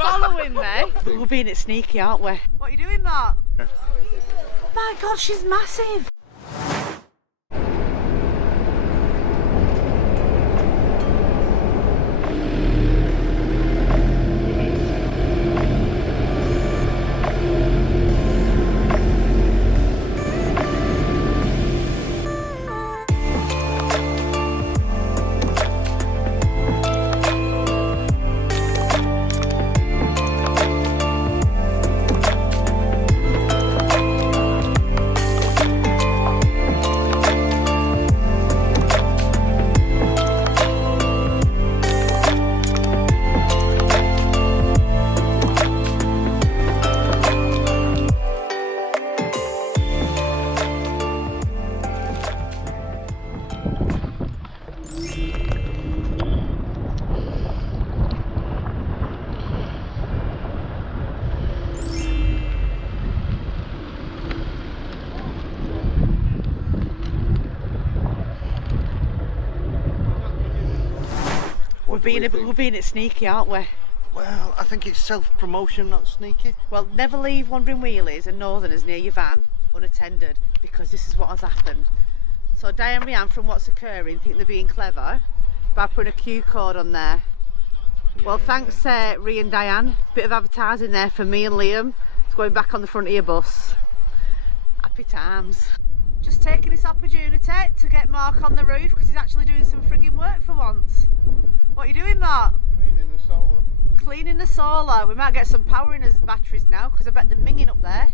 following me. But we're being it sneaky, aren't we? What are you doing, Mark? Yeah. My God, she's massive. We're being it sneaky, aren't we? Well, I think it's self-promotion, not sneaky. Well, never leave wandering wheelies and northerners near your van unattended, because this is what has happened. So Diane and Rianne, from What's Occurring, think they're being clever by putting a Q code on there. Yeah. Well, thanks Rhi and Diane. Bit of advertising there for me and Liam. It's going back on the front of your bus. Happy times. Just taking this opportunity to get Mark on the roof because he's actually doing some frigging work for once. What are you doing, Mark? Cleaning the solar. Cleaning the solar. We might get some power in his batteries now because I bet they're minging up there.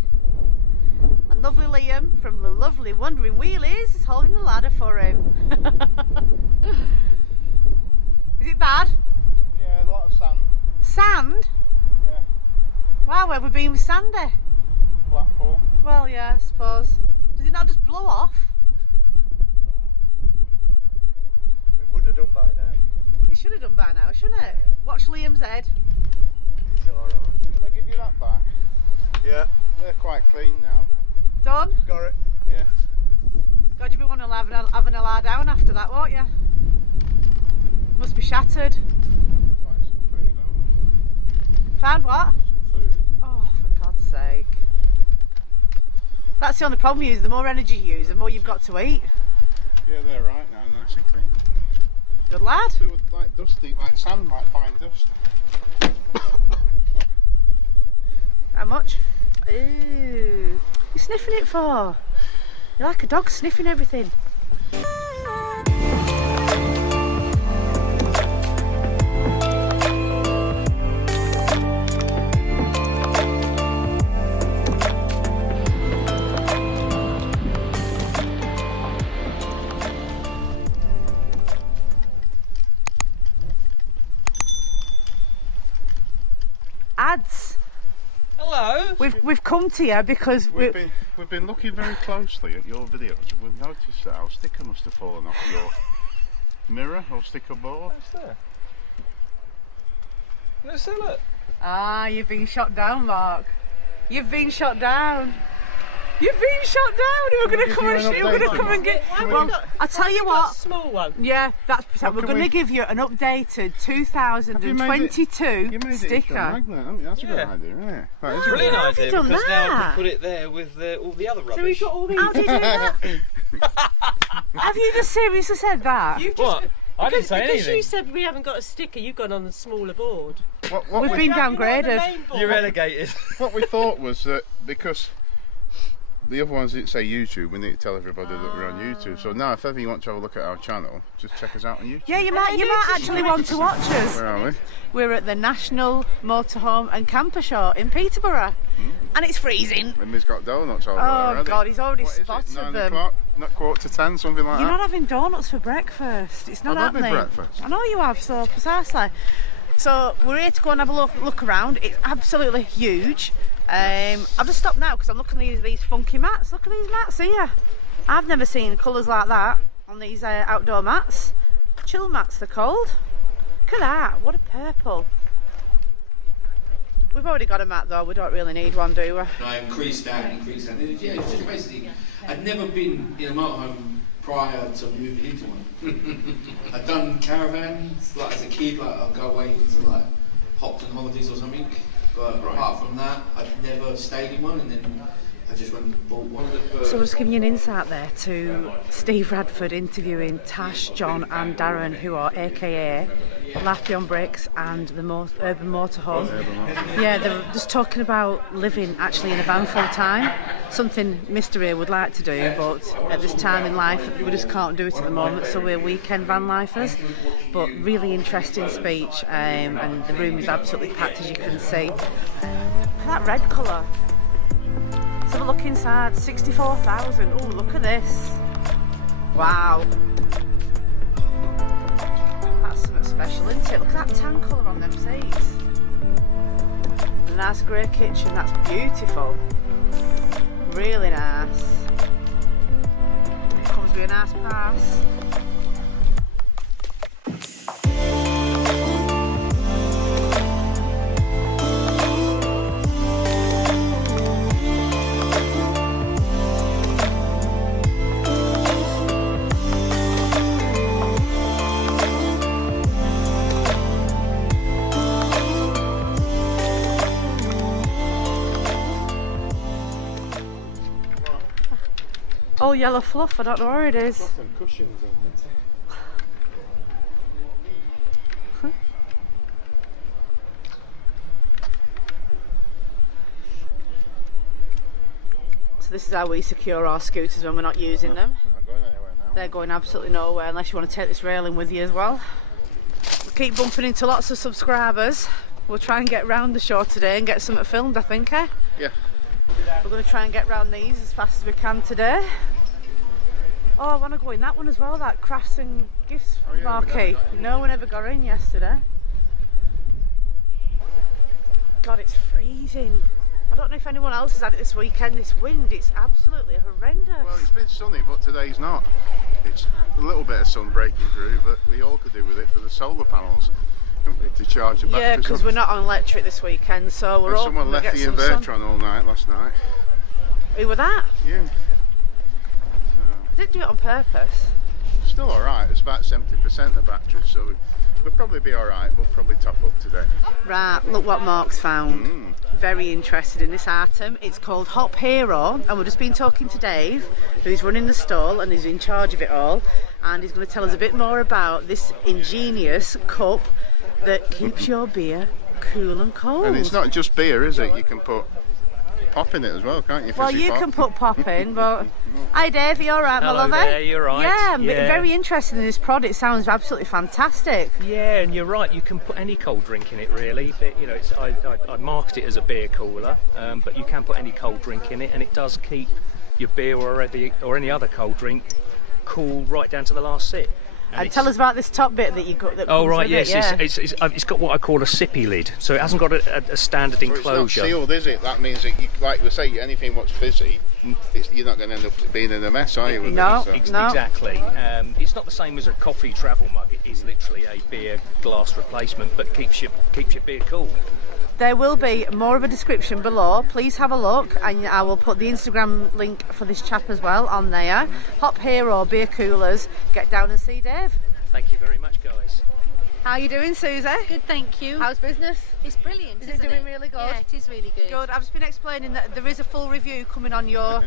And lovely Liam from the lovely Wandering Wheelies is holding the ladder for him. Is it bad? Yeah, a lot of sand. Sand? Yeah. Wow, where have we been with Sandy? Blackpool. Well, yeah, I suppose. Does it not just blow off? It would have done by now. It should have done by now, shouldn't it? Yeah. Watch Liam's head. It's alright. Can I give you that back? Yeah. They're quite clean now. But... Done? Got it. Yeah. God, you'll be wanting to having a lie down after that, won't you? Must be shattered. Find some food out. Found what? Some food. Oh, for God's sake. That's the only problem you use. The more energy you use, the more you've got to eat. Yeah, they're right now, nice and clean. Good lad. They were like dusty, like sand, like fine dust. How much? Ooh. You sniffing it for? You're like a dog sniffing everything. Ads. Hello. We've come to you because we've been looking very closely at your videos and we've noticed that our sticker must have fallen off your mirror or sticker board. What's there? Let's see, look. Ah, you've been shot down, Mark. You've been shot down. You've been shot down. We're going to come and get. Well, I tell you what. A small one. Yeah, that's percent. We're going to give you an updated 2022 sticker. Magnet, haven't you? That's a good idea, isn't it? That is a Brilliant good idea, because now I can put it there with all the other rubbish. So we've got all these. How did you do that? Have you just seriously said that? You've just, what? I didn't say anything. Because you said we haven't got a sticker, you've gone on the smaller board. We've been downgraded. You're relegated. What we thought was that because the other ones that say YouTube, we need to tell everybody that we're on YouTube. So now, if ever you want to have a look at our channel, just check us out on YouTube. Yeah, you might actually want to watch us. Where are we? We're at the National Motorhome and Camper Show in Peterborough, and it's freezing. And he's got donuts over there already. Oh God, he's already spotted them. 9 o'clock, not 9:45, something like that. You're not having donuts for breakfast. It's not happening. I've had breakfast. I know you have, so precisely. So we're here to go and have a look around. It's absolutely huge. I've just stopped now because I'm looking at these funky mats. Look at these mats here. I've never seen colours like that on these outdoor mats. Chill mats they're called. Look at that, what a purple. We've already got a mat though, we don't really need one, do we? I increased that. Yeah, it's just basically, I'd never been in a motorhome prior to moving into one. I'd done caravans, like as a kid, like I'd go away to like hopped on holidays or something. But apart from that, I've never stayed in one, and then I just went and bought one. So we're just giving you an insight there to Steve Radford interviewing Tash, John and Darren, who are AKA Life Beyond Bricks and the Urban Motorhome. Yeah, they're just talking about living actually in a van full time, something Mr. here would like to do, but at this time in life we just can't do it at the moment, so we're weekend van lifers. But really interesting speech, and the room is absolutely packed, as you can see. That red colour. Let's have a look inside. 64,000. Oh, look at this. Wow. That's something special, isn't it? Look at that tan colour on them seats. A nice grey kitchen. That's beautiful. Really nice. Comes with a nice price. Oh, yellow fluff, I don't know where it is. Some cushions on it. So this is how we secure our scooters when we're not using them. They're not going anywhere now. They're going absolutely nowhere unless you want to take this railing with you as well. We keep bumping into lots of subscribers. We'll try and get round the show today and get something filmed, I think, eh? Yeah. We're going to try and get round these as fast as we can today. Oh, I want to go in that one as well, that crafts and gifts marquee. No one ever got in yesterday. God, it's freezing. I don't know if anyone else has had it this weekend. This wind, it's absolutely horrendous. Well, it's been sunny, but today's not. It's a little bit of sun breaking through, but we all could do with it for the solar panels, couldn't we, to charge the batteries Yeah, because we're not on electric this weekend, so we're all someone left the inverter on all night last night. Who were that? Yeah. I didn't do it on purpose. Still alright, it's about 70% the battery, so we'll probably be alright. We'll probably top up today. Right, look what Mark's found. Very interested in this item. It's called Hop Hero, and we've just been talking to Dave, who's running the stall and is in charge of it all, and he's going to tell us a bit more about this ingenious cup that keeps your beer cool and cold. And it's not just beer, is it? You can put pop in it as well, can't you? Well, Fizzy you pop. can put pop in, but... Hi Dave, you alright, my Hello lovey? there, you're right. Yeah, I'm very interested in this product. It sounds absolutely fantastic. Yeah, and you're right. You can put any cold drink in it, really. But, you know, I market it as a beer cooler, but you can put any cold drink in it, and it does keep your beer or any other cold drink cool right down to the last sip. And tell us about this top bit that you got. That Oh right, yes, yes, it's got what I call a sippy lid, so it hasn't got a standard enclosure. It's not sealed, is it? That means that, you, like we say, anything what's fizzy, you're not going to end up being in a mess, are you? With No, it, so. no. Exactly. It's not the same as a coffee travel mug. It is literally a beer glass replacement, but keeps your beer cool. There will be more of a description below. Please have a look, and I will put the Instagram link for this chap as well on there. Hop Hero beer coolers. Get down and see Dave. Thank you very much, guys. How are you doing, Susie? Good, thank you. How's business? It's brilliant, Is it isn't doing really good? Yeah, it is really good. Good. I've just been explaining that there is a full review coming on your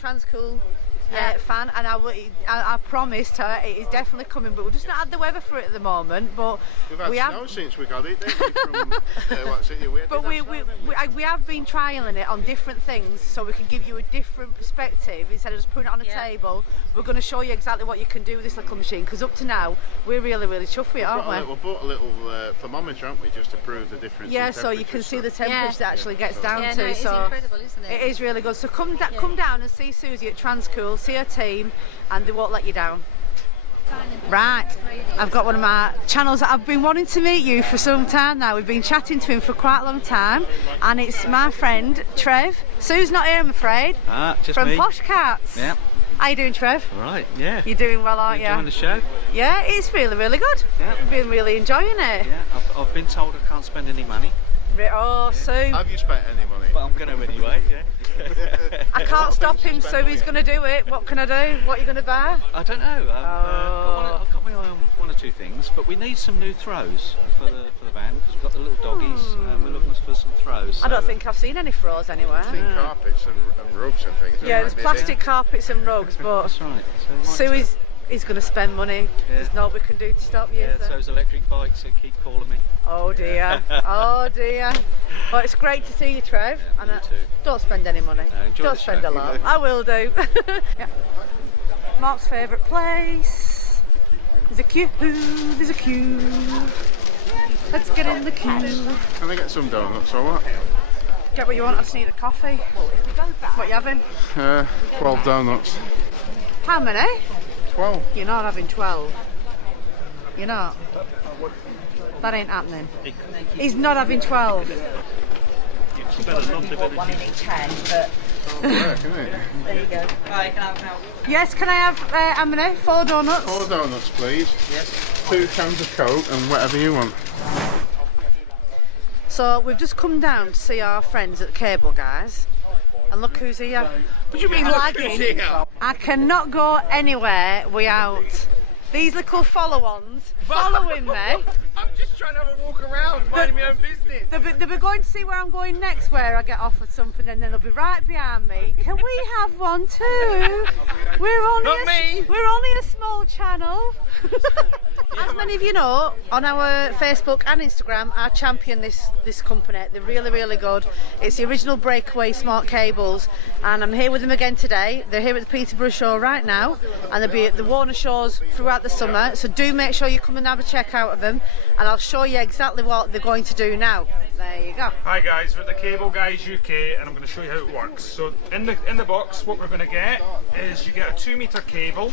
Transcool fan, and I promised her it is definitely coming, but we've just not had the weather for it at the moment. But We've had we snow have. since we got it, didn't we? From, what's it? But we have been trialling it on different things, so we can give you a different perspective instead of just putting it on a table. We're going to show you exactly what you can do with this little machine, because up to now we're really chuffed with it, aren't we? We bought a little thermometer, haven't we, just to prove the difference. Yeah, in so you can see the temperature that actually gets down Yeah, to. no, it's so incredible, isn't it? it is really good. So come down and see Susie at Transcool, see her team, and they won't let you down. Right, I've got one of my channels that I've been wanting to meet you for some time now. We've been chatting to him for quite a long time, and it's my friend Trev. Sue's not here, I'm afraid. Just from me. Posh Cats. Yeah. How you doing, Trev? All right. Yeah. You're doing well, aren't you? Enjoying the show? Yeah, it's really good. Yeah. I've been really enjoying it. Yeah. I've been told I can't spend any money. Oh, Sue. Have you spent any money? But I'm going to anyway, yeah. I can't stop him, so he's going to do it. What can I do? What are you going to buy? I don't know. I've got my eye on one or two things, but we need some new throws for the van because we've got the little doggies and we're looking for some throws. I don't think I've seen any throws anywhere. I've seen carpets and rugs and things. Yeah, there's plastic carpets and rugs, but That's right. Sue is going to spend money. There's no we can do to stop you. Yeah, is there? those electric bikes that keep calling me. Oh dear, oh dear. Well, it's great to see you, Trev. Yeah, And you too. don't spend any money. No, enjoy don't the spend show. a lot. I will do. Yeah. Mark's favourite place. There's a queue. There's a queue. Let's get in the queue. Can I get some donuts or what? Get what you want. I just need a coffee. What you having? 12 donuts. How many? 12. You're not having 12. You're not. That ain't happening. He's not having 12. One in each hand, but Work, isn't it? there you go. Right, can I have Yes, can I have how many? 4 donuts? 4 donuts, please. Yes. 2 cans of Coke and whatever you want. So we've just come down to see our friends at the Cable Guys. And look who's here. What do you mean lagging? I cannot go anywhere without these little follow-ons following me. I'm just trying to have a walk around, minding my own business. They'll be going to see where I'm going next, where I get offered something, and then they'll be right behind me. Can we have one too? We're only a small channel. As many of you know, on our Facebook and Instagram, I champion this company. They're really, really good. It's the original Breakaway Smart Cables, and I'm here with them again today. They're here at the Peterborough show right now, and they'll be at the Warner shows throughout the summer. So do make sure you come and have a check out of them, and I'll show you exactly what they're going to do now. There you go. Hi guys, we're the Cable Guys UK, and I'm going to show you how it works. So in the box, what we're going to get is you get a 2-meter cable.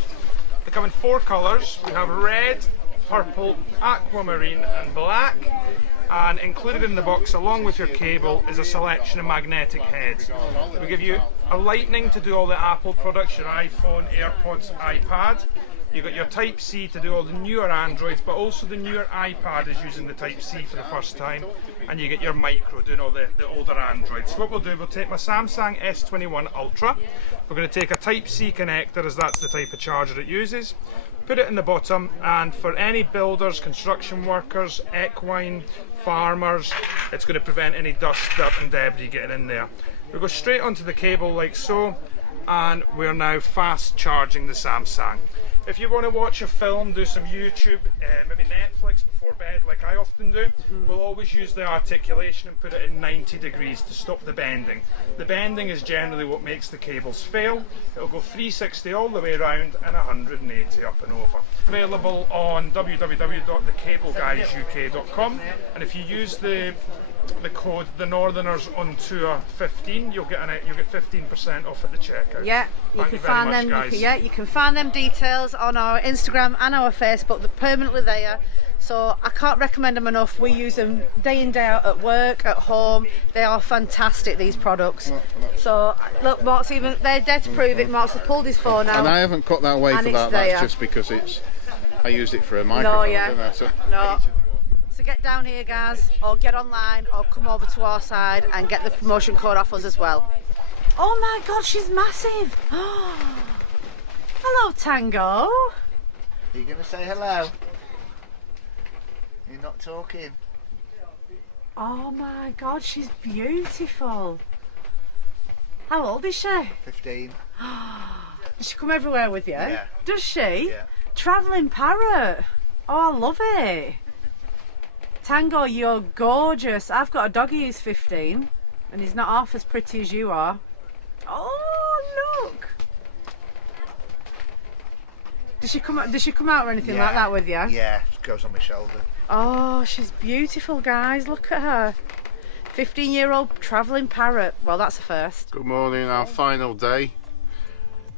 They come in 4 colours. We have red, purple, aquamarine and black, and included in the box along with your cable is a selection of magnetic heads. We give you a lightning to do all the Apple products, your iPhone, AirPods, iPad. You've got your Type-C to do all the newer Androids, but also the newer iPad is using the Type-C for the first time, and you get your micro doing all the older Androids. So what we'll do, we'll take my Samsung S21 Ultra. We're going to take a Type-C connector, as that's the type of charger it uses, put it in the bottom, and for any builders, construction workers, equine, farmers, it's going to prevent any dust, dirt and debris getting in there. We go straight onto the cable like so, and we're now fast charging the Samsung. If you want to watch a film, do some YouTube, maybe Netflix before bed like I often do, we'll always use the articulation and put it at 90 degrees to stop the bending. The bending is generally what makes the cables fail. It'll go 360 all the way around and 180 up and over. Available on www.thecableguysuk.com, and if you use the code The Northerners on Tour 15, you'll get 15% off at the checkout. Yeah, you can find them. You can find them details on our Instagram and our Facebook. They're permanently there. So I can't recommend them enough. We use them day in, day out at work, at home. They are fantastic, these products. So look, Mark's they're dead to prove it. Mark's pulled his phone out. And I haven't cut that way and for it's that. there. That's just because I used it for a microphone. Didn't I? So. No. So get down here, guys, or get online, or come over to our side and get the promotion code off us as well. Oh my God, she's massive. Hello, Tango. Are you going to say hello? You're not talking. Oh my God, she's beautiful. How old is she? 15. Does she come everywhere with you? Yeah. Does she? Yeah. Travelling parrot. Oh, I love it. Tango, you're gorgeous. I've got a doggy who's 15 and he's not half as pretty as you are. Oh, look. Does she come out or anything like that with you? Yeah, she goes on my shoulder. Oh, she's beautiful, guys. Look at her. 15-year-old travelling parrot. Well, that's a first. Good morning, our final day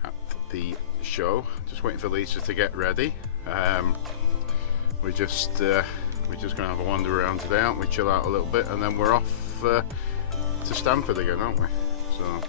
at the show. Just waiting for Lisa to get ready. We're just going to have a wander around today, aren't we? Chill out a little bit, and then we're off to Stamford again, aren't we? So